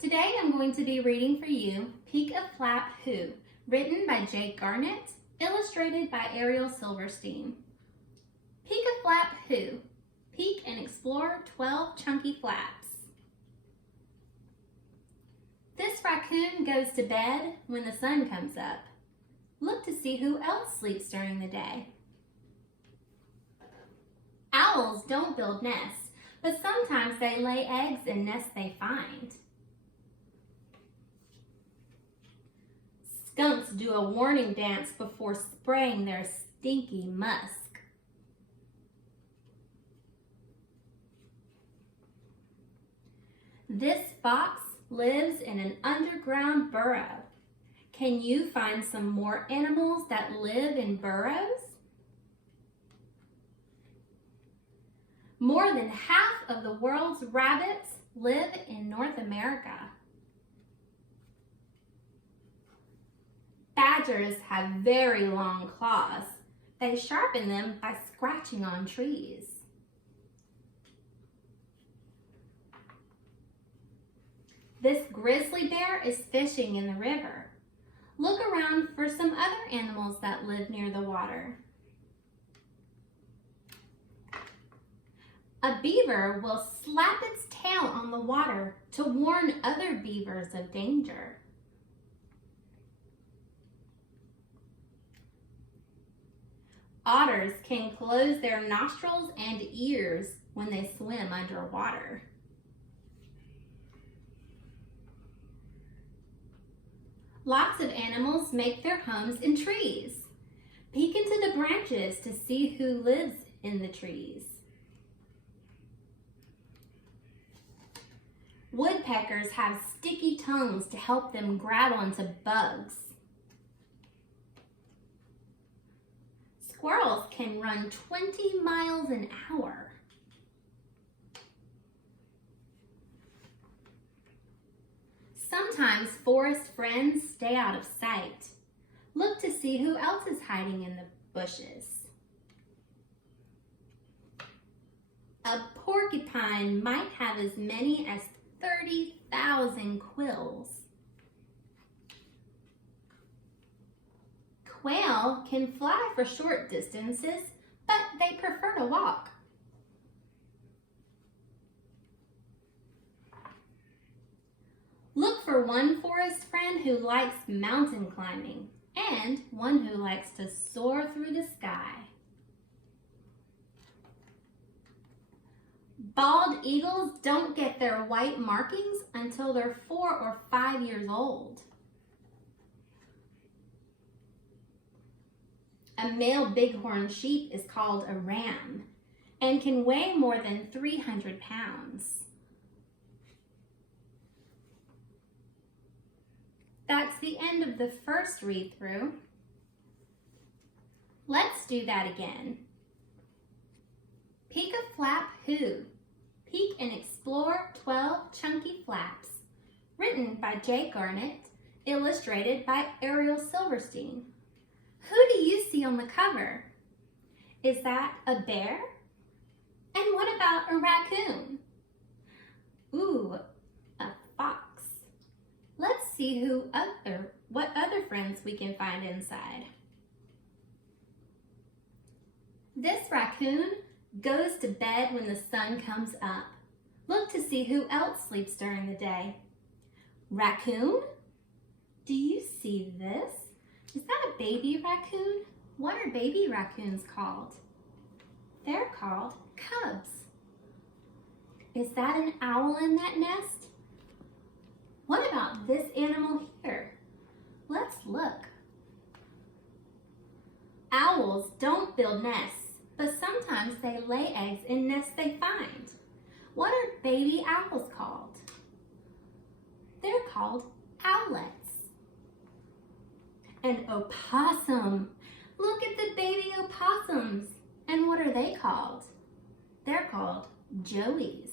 Today I'm going to be reading for you Peek a Flap Who, written by Jake Garnett, illustrated by Ariel Silverstein. Peek a Flap Who, peek and explore 12 chunky flaps. This raccoon goes to bed when the sun comes up. Look to see who else sleeps during the day. Owls don't build nests, but sometimes they lay eggs in nests they find. Skunks do a warning dance before spraying their stinky musk. This fox lives in an underground burrow. Can you find some more animals that live in burrows? More than half of the world's rabbits live in North America. Badgers have very long claws. They sharpen them by scratching on trees. This grizzly bear is fishing in the river. Look around for some other animals that live near the water. A beaver will slap its tail on the water to warn other beavers of danger. Otters can close their nostrils and ears when they swim underwater. Lots of animals make their homes in trees. Peek into the branches to see who lives in the trees. Woodpeckers have sticky tongues to help them grab onto bugs. Squirrels can run 20 miles an hour. Sometimes forest friends stay out of sight. Look to see who else is hiding in the bushes. A porcupine might have as many as 30,000 quills. Quail can fly for short distances, but they prefer to walk. Look for one forest friend who likes mountain climbing and one who likes to soar through the sky. Bald eagles don't get their white markings until they're 4 or 5 years old. A male bighorn sheep is called a ram and can weigh more than 300 pounds. That's the end of the first read-through. Let's do that again. Peek a Flap Who, peek and explore 12 chunky flaps. Written by Jake Garnett, illustrated by Ariel Silverstein. Who do you see on the cover? Is that a bear? And what about a raccoon? Ooh, a fox. Let's see what other friends we can find inside. This raccoon goes to bed when the sun comes up. Look to see who else sleeps during the day. Raccoon? Do you see this? Is that a baby raccoon? What are baby raccoons called? They're called cubs. Is that an owl in that nest? What about this animal here? Let's look. Owls don't build nests, but sometimes they lay eggs in nests they find. What are baby owls called? They're called owlets. An opossum. Look at the baby opossums. And what are they called? They're called joeys.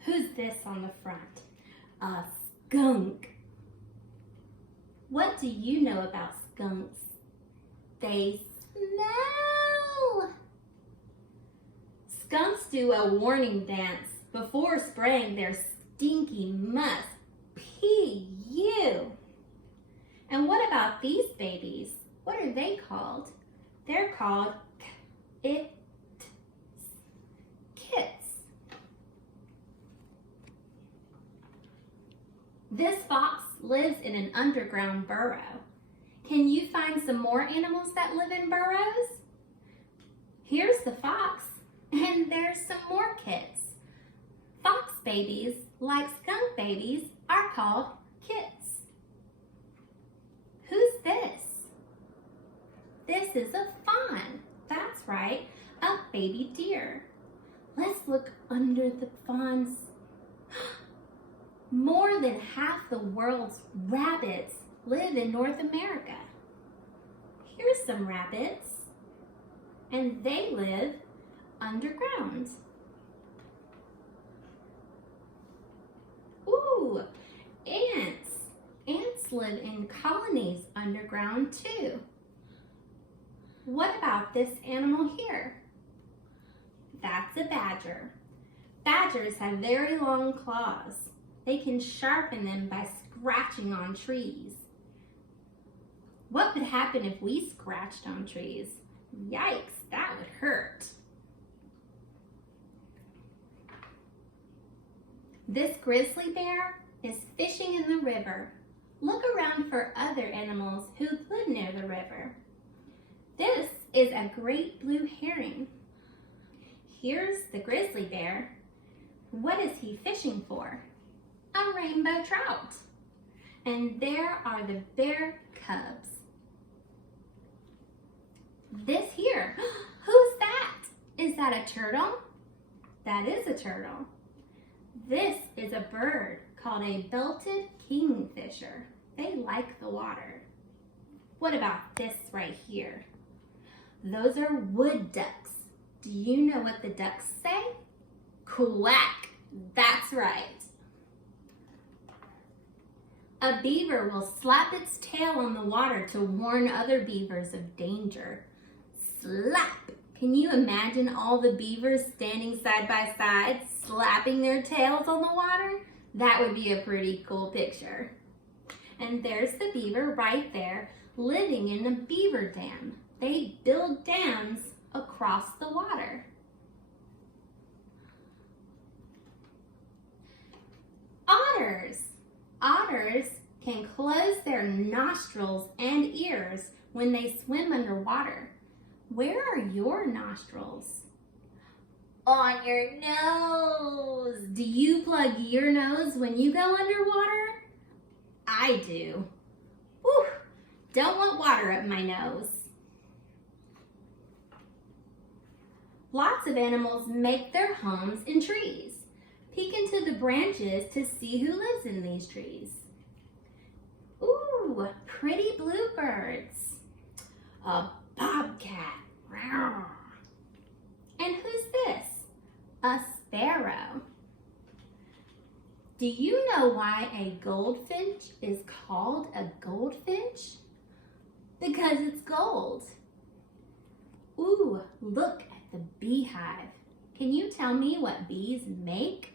Who's this on the front? A skunk. What do you know about skunks? They smell. Skunks do a warning dance before spraying their stinky muss. P.U. And what about these babies? What are they called? They're called kits. This fox lives in an underground burrow. Can you find some more animals that live in burrows? Here's the fox, and there's some more kits. Fox babies, like skunk babies, are called kits. Who's this? This is a fawn. That's right, a baby deer. Let's look under the fawn's. More than half the world's rabbits live in North America. Here's some rabbits, and they live underground. Ooh, ants. Ants live in colonies underground too. What about this animal here? That's a badger. Badgers have very long claws. They can sharpen them by scratching on trees. What would happen if we scratched on trees? Yikes, that would hurt. This grizzly bear is fishing in the river. Look around for other animals who live near the river. This is a great blue heron. Here's the grizzly bear. What is he fishing for? A rainbow trout. And there are the bear cubs. This here, who's that? Is that a turtle? That is a turtle. This is a bird called a belted kingfisher. They like the water. What about this right here? Those are wood ducks. Do you know what the ducks say? Quack. That's right. A beaver will slap its tail on the water to warn other beavers of danger. Slap! Can you imagine all the beavers standing side by side, slapping their tails on the water? That would be a pretty cool picture. And there's the beaver right there, living in a beaver dam. They build dams across the water. Otters. Otters can close their nostrils and ears when they swim underwater. Where are your nostrils? On your nose. Do you plug your nose when you go underwater? I do. Whew, don't want water up my nose. Lots of animals make their homes in trees. Peek into the branches to see who lives in these trees. Ooh, pretty bluebirds. A bobcat. And who's this? A sparrow. Do you know why a goldfinch is called a goldfinch? Because it's gold. Ooh, look at the beehive. Can you tell me what bees make?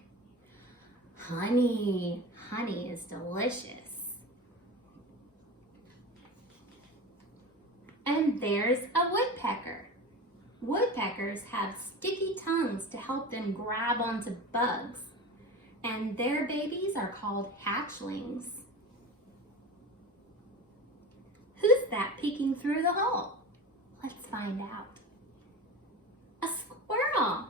Honey. Honey is delicious. And there's a woodpecker. Woodpeckers have sticky tongues to help them grab onto bugs. And their babies are called hatchlings. Who's that peeking through the hole? Let's find out. A squirrel.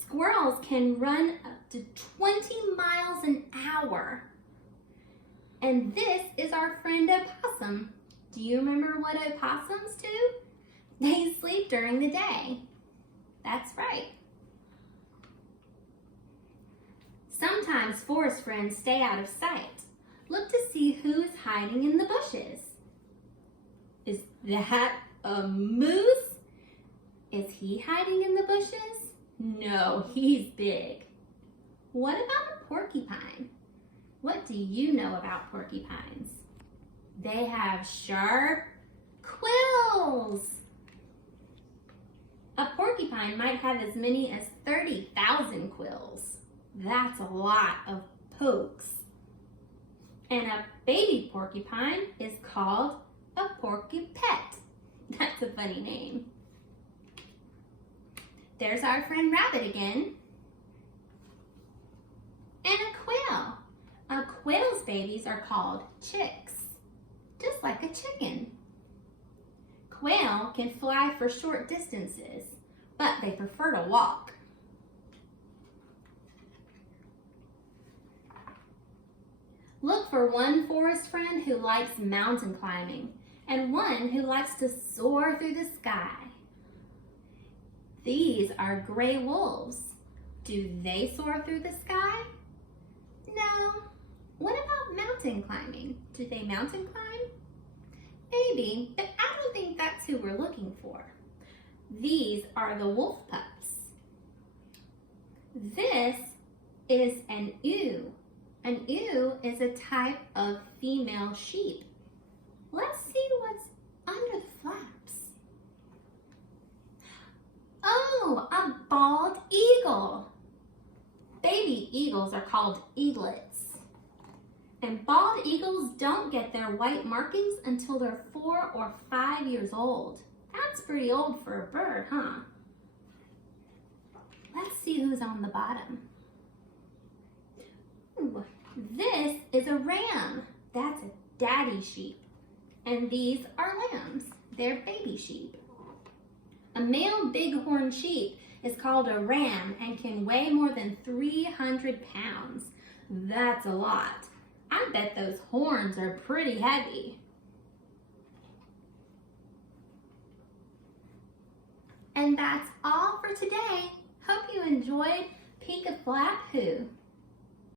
Squirrels can run up to 20 miles an hour. And this is our friend opossum. Do you remember what opossums do? They sleep during the day. That's right. Sometimes forest friends stay out of sight. Look to see who's hiding in the bushes. Is that a moose? Is he hiding in the bushes? No, he's big. What about a porcupine? What do you know about porcupines? They have sharp quills. A porcupine might have as many as 30,000 quills. That's a lot of pokes. And a baby porcupine is called a porcupette. That's a funny name. There's our friend rabbit again. And a quail. A quail's babies are called chicks, just like a chicken. Quail can fly for short distances, but they prefer to walk. Look for one forest friend who likes mountain climbing and one who likes to soar through the sky. These are gray wolves. Do they soar through the sky? No. What about mountain climbing? Do they mountain climb? Maybe, but I don't think that's who we're looking for. These are the wolf pups. This is an ewe. An ewe is a type of female sheep. Let's see what's under the flaps. Oh, a bald eagle. Baby eagles are called eaglets. And bald eagles don't get their white markings until they're 4 or 5 years old. That's pretty old for a bird, huh? Let's see who's on the bottom. Ooh, this is a ram. That's a daddy sheep. And these are lambs. They're baby sheep. A male bighorn sheep is called a ram and can weigh more than 300 pounds. That's a lot. I bet those horns are pretty heavy. And that's all for today. Hope you enjoyed Peek-a-Flap Who.